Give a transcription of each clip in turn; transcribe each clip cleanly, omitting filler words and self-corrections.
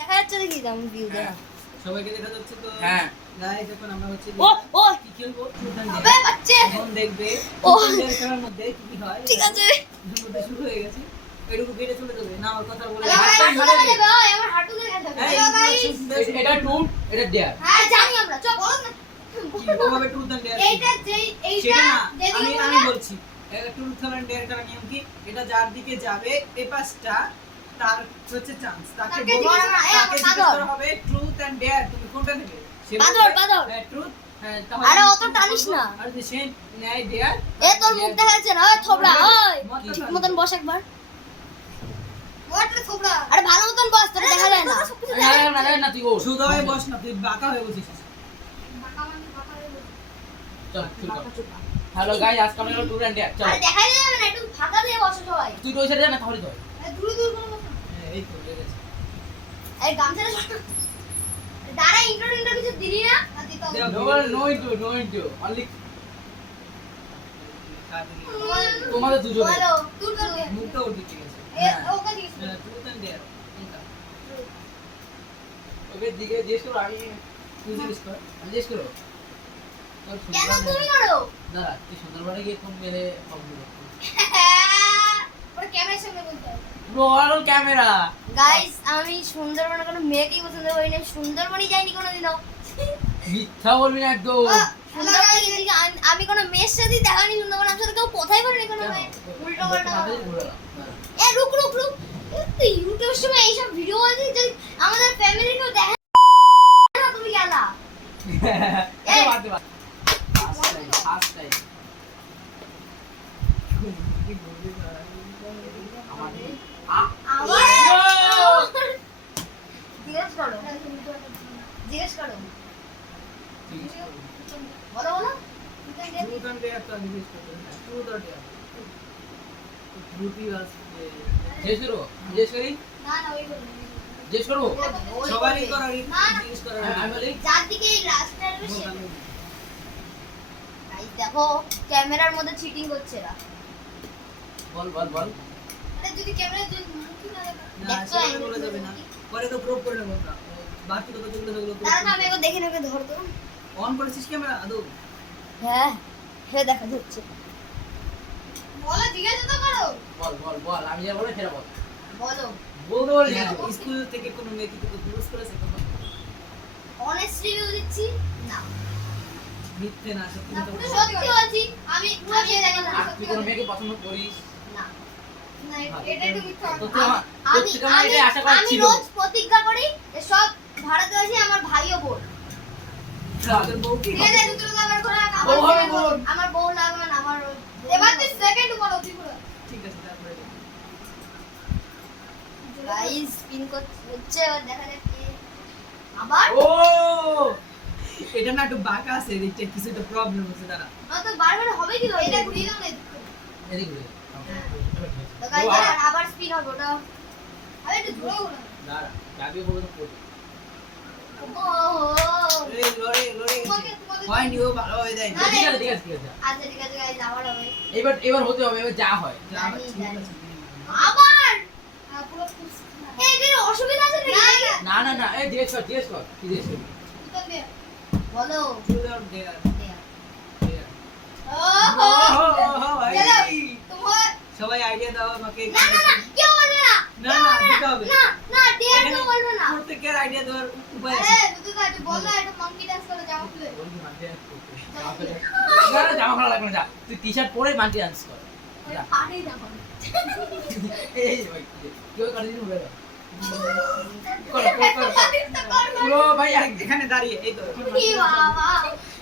দেখা যাচ্ছে নাকি আমি ভিউ দেখা সবাইকে দেখা যাচ্ছে তো হ্যাঁ গাইস এখন আমরা হচ্ছে ও ও কি খেলবো ট্রুথ অ্যান্ড আবে বাচ্চা এখন দেখবে ও। ট্রুথ অ্যান্ড খেলার মধ্যে কি কি হয় ঠিক আছে এর মধ্যে শুরু হয়ে গেছে এটুকু কেটে চলে যাবে না আমার কথা বলে হ্যালো গাইস হাতটাই মারে দে। আমার হাঁটু দেখে যাবে এই, হ্যালো গাইস এটা টুট এটা ডেয়ার হ্যাঁ জানি আমরা চল বলো না কিভাবে ট্রুথ অ্যান্ড ডেয়ার এইটা যেই সেটা না যেদিকে আমি বলবে বলছি ট্রুথ অ্যান্ড ডেয়ার করার নিয়ম কি এটা যার দিকে যাবে পেপারসটা তার হচ্ছে চান্স তাকে তাকে বলতে জিজ্ঞেস করা, এই তাকে আমার জিজ্ঞেস বাদর। করা হবে ট্রুথ অ্যান্ড ডেয়ার তুমি কোনটা নেবে সে বাদর, বাদর। ট্রুথ আরে অত টানিস না। আর যদি সে নেয় ডেয়ার এ তোর মুখ দেখা যাচ্ছে না ওই থোবড়া ওই মতটা ঠিক ভালো। মতন বস একবার ওটা থোবড়া আরে ভালো মতন বস তোর দেখা যায় না না তুই ও শুধু হয়ে বস না তুই বাঁকা হয়ে বসিস চল শুরু কর হ্যালো গাইস আজকে আমরা হলো টুর এন্ড ডেয়ার চলো আরে দেখাই যাবে না একটু ফাঁকা দিয়ে বসো সবাই তুই তো ওই সাইডে যা না তাহলে তো দূর দূর করে বসো এই তো হয়ে গেছে এই গামছাটা সর দাঁড়া ইন্টার কিছু দিলি না না দিতে হবে নো ইন্টু অনলি তোমাদের দুজনে বলো তুই করবে মুখটা উঠে গেছে এ ওকে দিস ট্রুথ অ্যান্ড ডেয়ার ওকে দিকে জিজ্ঞেস করো আমি তুই জিজ্ঞেস কর জিজ্ঞেস করো তোর কেন সুন্দরবনে- তুমি করো দাঁড়া তুই সুন্দরবনে গিয়ে কোন মেলে কমপ্লিট ওর ক্যামেরার সামনে বলতে হবে রোয়াল ক্যামেরা গাইস আমি সুন্দরবনে কোনো মেয়েকেই পছন্দ করি না সুন্দরবনই যাইনি কোনোদিনও মিথ্যা বলবি না একদম সুন্দরবনে গেছি কি, আমি কোনো মেয়ের সাথে দেখানি সুন্দরবন আমার সাথে কেউ কথাই বলেনি কোনো মেয়ে উল্টো পাল্টা এ রুক রুক রুক তুই ইউটিউবের সময় এইসব ভিডিও আছে যদি আমাদের ফ্যামিলি কেউ দেখে না তুমি গেলা এই বাদ দে বাদ ফার্স্ট টাইম আমাদের আমার জিজ্ঞেস করো জিজ্ঞেস করো বলো বলো ট্রুথ অ্যান্ড ডেয়ার তো জিজ্ঞেস করতে ট্রুথ অর ডেয়ার ট্রুথই আছে জিজ্ঞেস করো জিজ্ঞেস করি না না ওই বলো জিজ্ঞেস করবো সবারই করার না, না। জিজ্ঞেস করার আমি বলি যার দিকে এই রাস্তা রয়েছে গাইস দেখো ক্যামেরার মধ্যে চিটিং করছে এরা বল বল বল আরে যদি ক্যামেরা যদি মুখই না দেখা না দেখো সেটা বলা যাবে না পরে তো প্রুফ করে নেব আমরা বাকি কথা যেগুলো সেগুলো দাঁড়া না আমি এগো দেখে নেবে ধরতো অন করেছিস ক্যামেরা আদৌ হ্যাঁ হ্যাঁ দেখা যাচ্ছে বলো জিজ্ঞাসা তো করো বল বল বল আমি যা বলে সেটা বল বলো বলতে বলি স্কুল থেকে কোনো মেয়ে কি তোকে প্রপোজ করেছে কখনো অনেস্ট রিভিউ দিচ্ছি না মিথ্যে না সত্যি না কথা পুরো বল। সত্যি বলছি আমি আমি জানি না আর তুই কোনো মেয়েকে পছন্দ করিস না না এটা একটু মিথ্যা তো তুই আমার- তোর থেকে আমার এটাই আশা করা আমি ছিল। রোজ প্রতিজ্ঞা করি যে সব ভারতবাসী আমার ভাই ও বোন তোর বউ কি ঠিক আছে দুটো আমার ঘরে বউ হবে বোন। আমার বউ লাগবে না আমার এবার তুই সেকেন্ড বলো তুই বলো ঠিক আছে তারপরে গাইস পিন হচ্ছে এবার দেখা যাক কে আবার ও এটা না একটু বাঁকা আছে এদিকটা কিছু একটা প্রবলেম হচ্ছে দাঁড়া তো বারবার হবে কি এটা ঘুরিয়ে দাও না এদিক ঘুরে তো গাইস আবার স্পিন হবে ওটা আরে একটু ধরে ওঠো দাঁড়া গাবি বলে তো পড়ি ও এই লড়ে লড়ে হয়নি ও ভালো হয়ে যায় না না, ঠিক আছে ঠিক আছে ঠিক আছে আচ্ছা ঠিক আছে গাইস আবার হবে এবার হতে হবে এবার যা হয় যা জানি, ঠিক জানি। আছে আবার পুরো এই যে অসুবিধা আছে নাকি না না না এই জিজ্ঞেস কর কি জিজ্ঞেস কর বলো ট্রুথ অর ডেয়ার তোমার সবাই আইডিয়া দাও আমাকে না না না কেউ বলবে না না না দিতে হবে না না ডিয়ার কেউ বলবে না প্রত্যেকের আইডিয়া দেওয়ার উপায় আছে আরে দুটো কাজ বল না এটা মাঙ্কি ডান্স করে জামা খুলে বলবি মানতে না না জামা খোলা লাগবে না যা তুই টি-শার্ট পরে মানতে ডান্স কর যা পারি না কোন এই ভাই কেউ করে দিন বলে পুরো ভাই এখানে দাঁড়িয়ে এই তো কি বাবা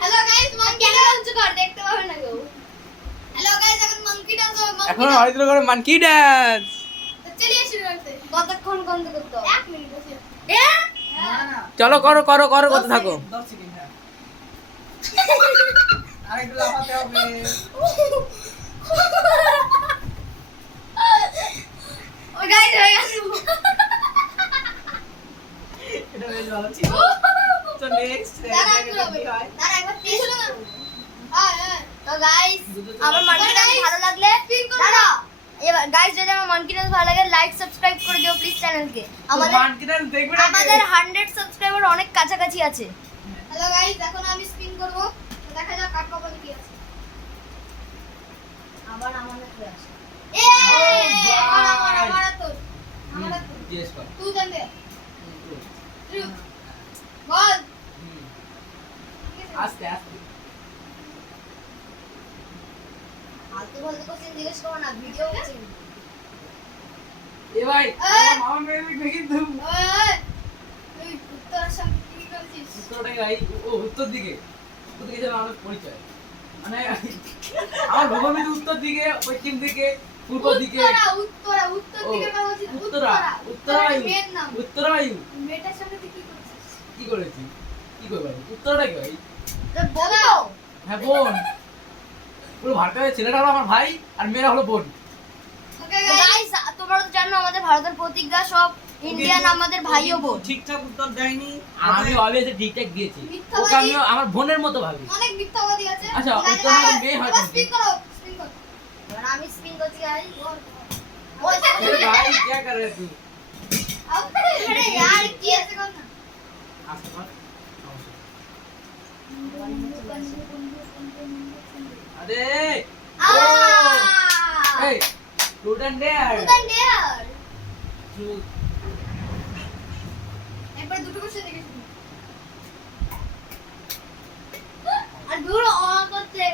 হ্যালো গাইস মাঙ্কি ডান্স কর দেখতে পাবে না কেউ হ্যালো গাইস এখন মাঙ্কি ডান্স হবে এখন হরিদ্র করে মানকি ডান্স চলিয়ে শুরু করতে কতক্ষণ বন্ধ করতে হবে 1 মিনিট বসে না না চলো করো করতে থাকো 10 সেকেন্ড হ্যাঁ আরেকটু লাফাতে হবে ও গাইস হয়ে গেছে এটা বেশ ভালো ছিল তো নেক্সট দাঁড়া একবার হবে দাঁড়া একবার টেস্ট করো হ্যাঁ হ্যাঁ তো গাইস আমার মার্কেট ভালো লাগলে দাঁড়া এবার গাইস যদি আমার মানকি ডান্স ভালো লাগে লাইক সাবস্ক্রাইব করে দিও প্লিজ চ্যানেলকে। আমাদের মানকি ডান্স দেখবে না আমাদের 100 সাবস্ক্রাইবার অনেক কাছাকাছি আছে। হ্যালো গাইস এখন আমি স্পিন করব, তো দেখা যাক কার কপালে কি আছে। আবার আমার না চলে আসে। এ আমার তো জিজ্ঞেস কর তুই জান দে বল। আস্তে আস্তে ফালতু ফালতু কোশ্চেন জিজ্ঞেস করো না, ভিডিও করছি। এ ভাই আমার মামা মেয়ে দেখবে কিন্তু তুই উত্তরের সঙ্গে কি করছিস? উত্তরটা ভাই ও উত্তর দিকে যাবে আমাদের পরিচয় মানে আমার ভূগোল উত্তর দিকে পশ্চিম দিকে পূর্ব দিকে উত্তর দিকে না বলছিস উত্তরায়ু মেয়ের নাম। উত্তরায়ু মেয়েটার সঙ্গে তুই কি করছিস? কি করেছি কি করবে উত্তরটা কি ভাই তোর বলো। হ্যাঁ বোন পুরো ভারতের ছেলেটা হলো আমার ভাই আর মেয়েরা হলো বোন গাইস তোমরা তো জানো আমাদের ভারতের প্রতিজ্ঞা সব ইন্ডিয়ান আমাদের ভাই ও বোন। ঠিকঠাক উত্তর দেয়নি। আমি অলওয়েজ ঠিকঠাক দিয়েছি মিথ্যাবাদী। ওকে আমি আমার বোনের মতো ভাবি অনেক মিথ্যাবাদী আছে। আচ্ছা, উত্তর না মেয়ে হয় এবার কিন্তু। স্পিন করো, স্পিন করো। এবার আমি স্পিন করছি গাইস। अरे भाई क्या कर रहे तू अरे यार কি আছে কোন না? आस्ते कर अरे ए स्टूडेंट देयर একবার দুটো কোশ্চেন দেখে শুনি। আর দূর করছে।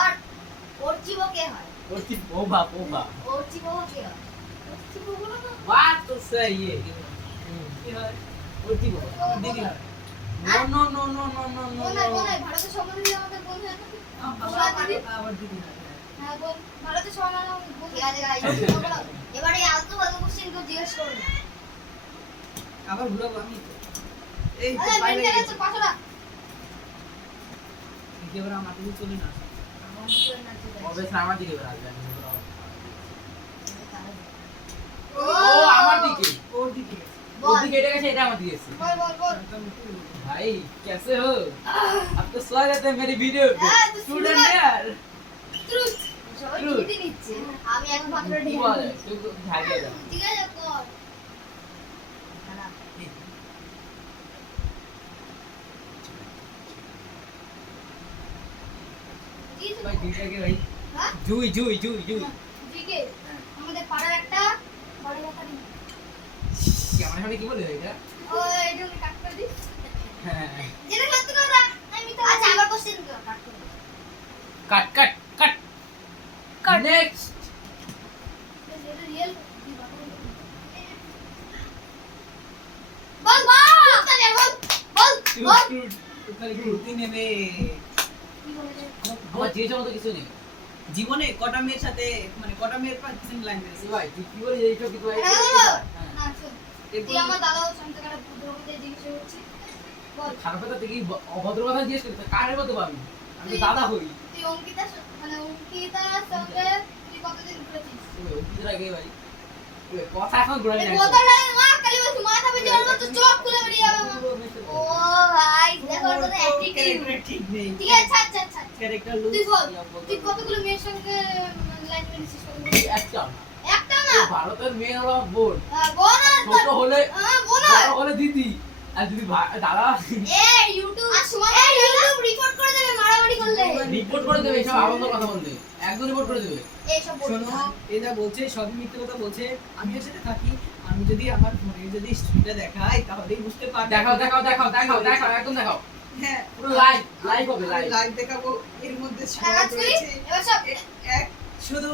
আর ওর জীব কে হয়? और की पोबा पोबा ওর জীব কে হয়? ওর জীব বলো না। बात तो सही है और की पोबा दीदी no no no no no no বোন नो হয় ভারতের সম্বন্ধে আমাদের বোন হয় না? আবার দিদি হ্যাঁ বোন ভারতের সম্বন্ধে আমাদের বোন। ঠিক আছে গাইস এবারে আলতু ফালতু কোশ্চেন কেউ জিজ্ঞেস করো না। আবার ঘুরাবো আমি তো এই তো আরে বাইরে মেন্টাল গেছি। আছে পাছড়া। একেবারে আমার দিকে চলে না আমার দিকে না চলে আসে। ओबे सामा दिखे बरा ও ओ আমার দিকে ওর দিকে গেছে। ওর দিকে এটা গেছে এটা আমার দিকে এসেছে বল বল বল। একদম একটু भाई कैसे हो आपका स्वागत है मेरी वीडियो पे हाँ, तो स्टूडेंट student- यार ট্রুথ সবাই Truth. ছুটি নিচ্ছে। আমি এখন মাত্র কি বলে তুই তো ভাগে যা ঠিক আছে কর। খারাপ। কি আছে? भाई ठीक है कि भाई হ্যাঁ? जुई जुई जुई जुई জিকে আমাদের পাড়ার একটা বড় ব্যাপারই। কি আমার এখানে কি বলে এটা ও এটা কাট করে দিস। হ্যাঁ যেটা সত্যি কথা আমি তো আচ্ছা আবার কোশ্চেন কাট করে this. Cut cut cut Cut. Next যেটা রিয়েল বল বল বল বল ওখানে ঘুরতে নেবে। কি বলে আমার জিজ্ঞেস মতো কিছু নেই জীবনে কটা মেয়ের সাথে মানে কটা মেয়ের পার্সেন্ট লাইন মেরেছে ভাই তুই কি বলি এইসব কি তুই হ্যাঁ, হ্যাঁ না শোন তুই আমার দাদাও সন্তানরা বুদ্ধকে জিজ্ঞেস করছিস বল খারাপ কথা তুই কি অভদ্র কথা জিজ্ঞেস করছিস কারে মতো পাবি আমি তো দাদা হই তুই মানে অঙ্কিতার সঙ্গে তুই কতদিন ঘুরেছিস? তুই অভিজিৎ আগে ভাই তুই কথা এখন ঘুরাবি এই না বোতলটা মা কালি বলছি মাথা পিছু আর তো চোখ খুলে বেরিয়ে যাবে আমার। ও ভাই দেখো ওর কথা অ্যাক্টিং ক্যারেক্টার ঠিক নেই। ঠিক আছে ছাড় ছাড় ছাড় ক্যারেক্টার তুই বল লুক তুই কতগুলো মেয়ের সঙ্গে লাইন মেরেছিস কতগুলো? একটা একটা না ভারতের মেয়ে হলো বোন বোন আর ছোট হলে বোন বড় হলে দিদি আর যদি দাদা এই ইউটিউব আর সময় এই ইউটিউব রিপোর্ট করে দেবে মারামারি করলে। রিপোর্ট করে দেবে এসব আনন্দ কথা বললে একদম রিপোর্ট করে দেবে এই সব বলতে শোনো এটা বলছে সবই মিথ্যে কথা বলছে। আমিও সাথে থাকি। আমি যদি আমার ফোনে যদি স্টোরিটা দেখাই তাহলেই বুঝতে পারবে। দেখাও দেখাও দেখাও দেখাও দেখাও একদম দেখাও হ্যাঁ পুরো লাইভ লাইভ হবে লাইভ লাইভ দেখাবো। এর মধ্যে সব কাজ করি রয়েছে। এবার সব এক শুধু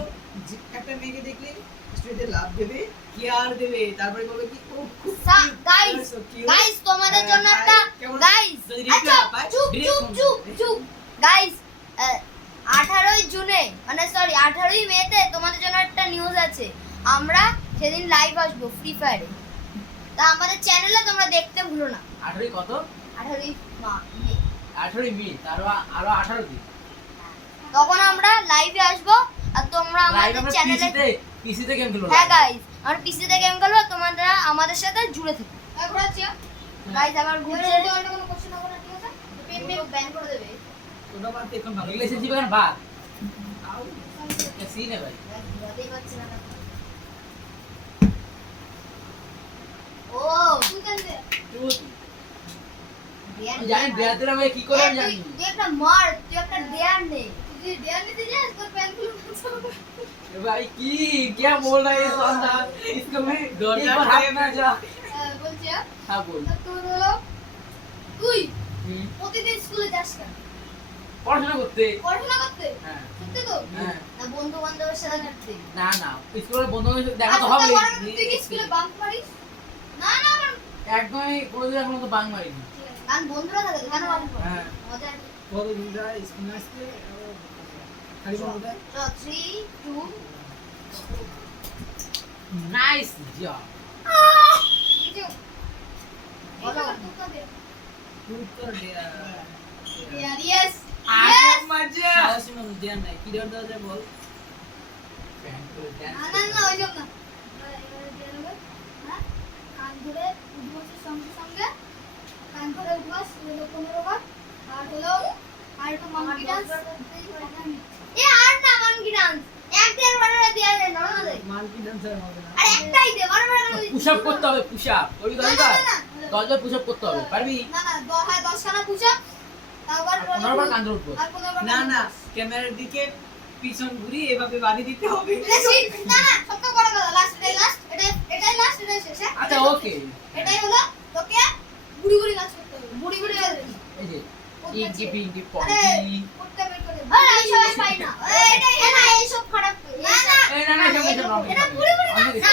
একটা মেয়েকে দেখলে স্টোরিতে লাভ দেবে কেয়ার দেবে তারপরে বলবে কি ও খুব গাইস গাইস তোমাদের জন্য একটা গাইস যদি reply আচ্ছা না পায়, চুপ direct চুপ phone চুপ করবে। চুপ গাইস 18ই জুনে মানে সরি 18ই মেতে তোমাদের জন্য একটা নিউজ আছে। আমরা সেদিন লাইভ আসবো ফ্রি ফায়ারে, তা আমাদের চ্যানেলে তোমরা দেখতে ভুলো না। 18 কত 18ই মে 18 মিনিট আরো 18 দিন তখন আমরা লাইভে আসবো আর তোমরা লাইভ আমাদের আমরা চ্যানেলে পিসিতে গেম খেলবো হ্যাঁ গাইস আমরা পিসিতে গেম খেলবো তোমরা আমাদের সাথে জুড়ে থেকো। গাইস আবার ঘুরছে কোনো কোশ্চেন হবে না ঠিক আছে পেন ব্যান করে দেবে ওটা বাদ দিয়ে এখন ভালো রিলেশনশিপ এখন বাদ সিন है भाई বুঝতেই পারছি না ও তুই কেন দে আমি জানি বেয়াদের আমি কি করে আমি জানি তুই একটা মার তুই একটা দেয়ার নে তুই দেয়ার নিতে যাস তোর প্যান্ট খুলে ए भाई की क्या बोल रहा है ये बंदा इसको मैं एक बार हाथ ना जा বলছি हां बोल তোর হলো তুই প্রতিদিন স্কুলে যাস কেন পড়াশোনা করতে পড়াশোনা করতে হ্যাঁ সত্যি তো হ্যাঁ না বন্ধু বান্ধবের সাথে থাকতে না না স্কুলের বন্ধুদের সাথে দেখা তো আচ্ছা, হবে তুই কি স্কুলে বাঙ্ক মারিস না না আমার একদমই কোনোদিন এখনো তো বাং মারিনি কারণ বন্ধুরা থাকে তো, কেন বাঙ্ক করিস? হ্যাঁ মজা আছে। বড় দিনটা স্কুল আসছে খালি বন্ধুটা তো 3 2 নাইস জব বলো উত্তর দেয়া ইয়েস আগে মজা সাহসী মানুষ দেয়া নাই কি দেওয়া যায় বল না না ওইসব না এবারে দিয়ে দেবে হ্যাঁ কান ধরে উঠবসের সঙ্গে সঙ্গে কান ধরে উঠবস হলো 15 বার আর হলো আর একটু মাঙ্কি ডান্স এ আর না মাঙ্কি ডান্স এক দেড় বার দেয়া যায় না না দেয় মাল্টি ডান্সার হবে না আরে একটাই দে বারবার কেন দিচ্ছিস? পুশ আপ করতে হবে পুশ আপ করবি না, দশবার না, না, না। 10 বার পুশ আপ করতে হবে পারবি না না 10 খানা পুশ আপ তারপর 15 বার কাঁধে উঠবো আর 15 বার না না ক্যামেরার দিকে পিছন ঘুরি এভাবে বাড়ি দিতে হবে না না সবটা বড় কথা লাস্ট এটাই লাস্ট এটাই শেষ হ্যাঁ? আচ্ছা ওকে এটাই হলো তোকে বুড়ি বুড়ি নাচ করতে হবে বুড়ি বুড়ি নাচ এই যে ইঙ্কি পিঙ্কি আরে পঙ্কি করতে বের করে আরে আমি সবাই পাই না এটাই না এই সব খারাপ না না এই না না সব সব এটা বুড়ি বুড়ি নাচ না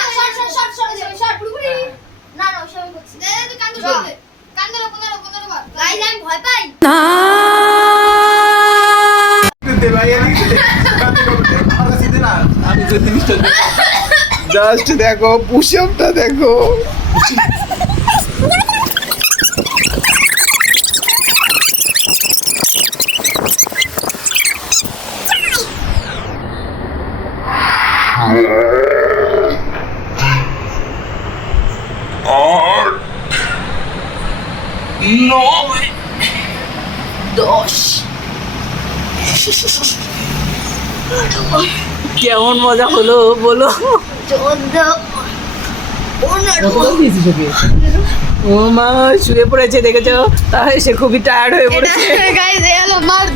শর্ট বুড়ি বুড়ি না না ওসব করছি দে তুই কান্দো শুনলে কান্দো 15 বার গাইস আমি ভয় পাই दे भाई यार हमारा सीधे ना আমি যে জিনিসটা জাস্ট দেখো পুশআপটা দেখো কেমন মজা হলো বলো 14 ও মা শুয়ে পড়েছে দেখেছো তাহলে সে খুবই টায়ার্ড হয়ে পড়েছে গাইস এ হলো মার্ক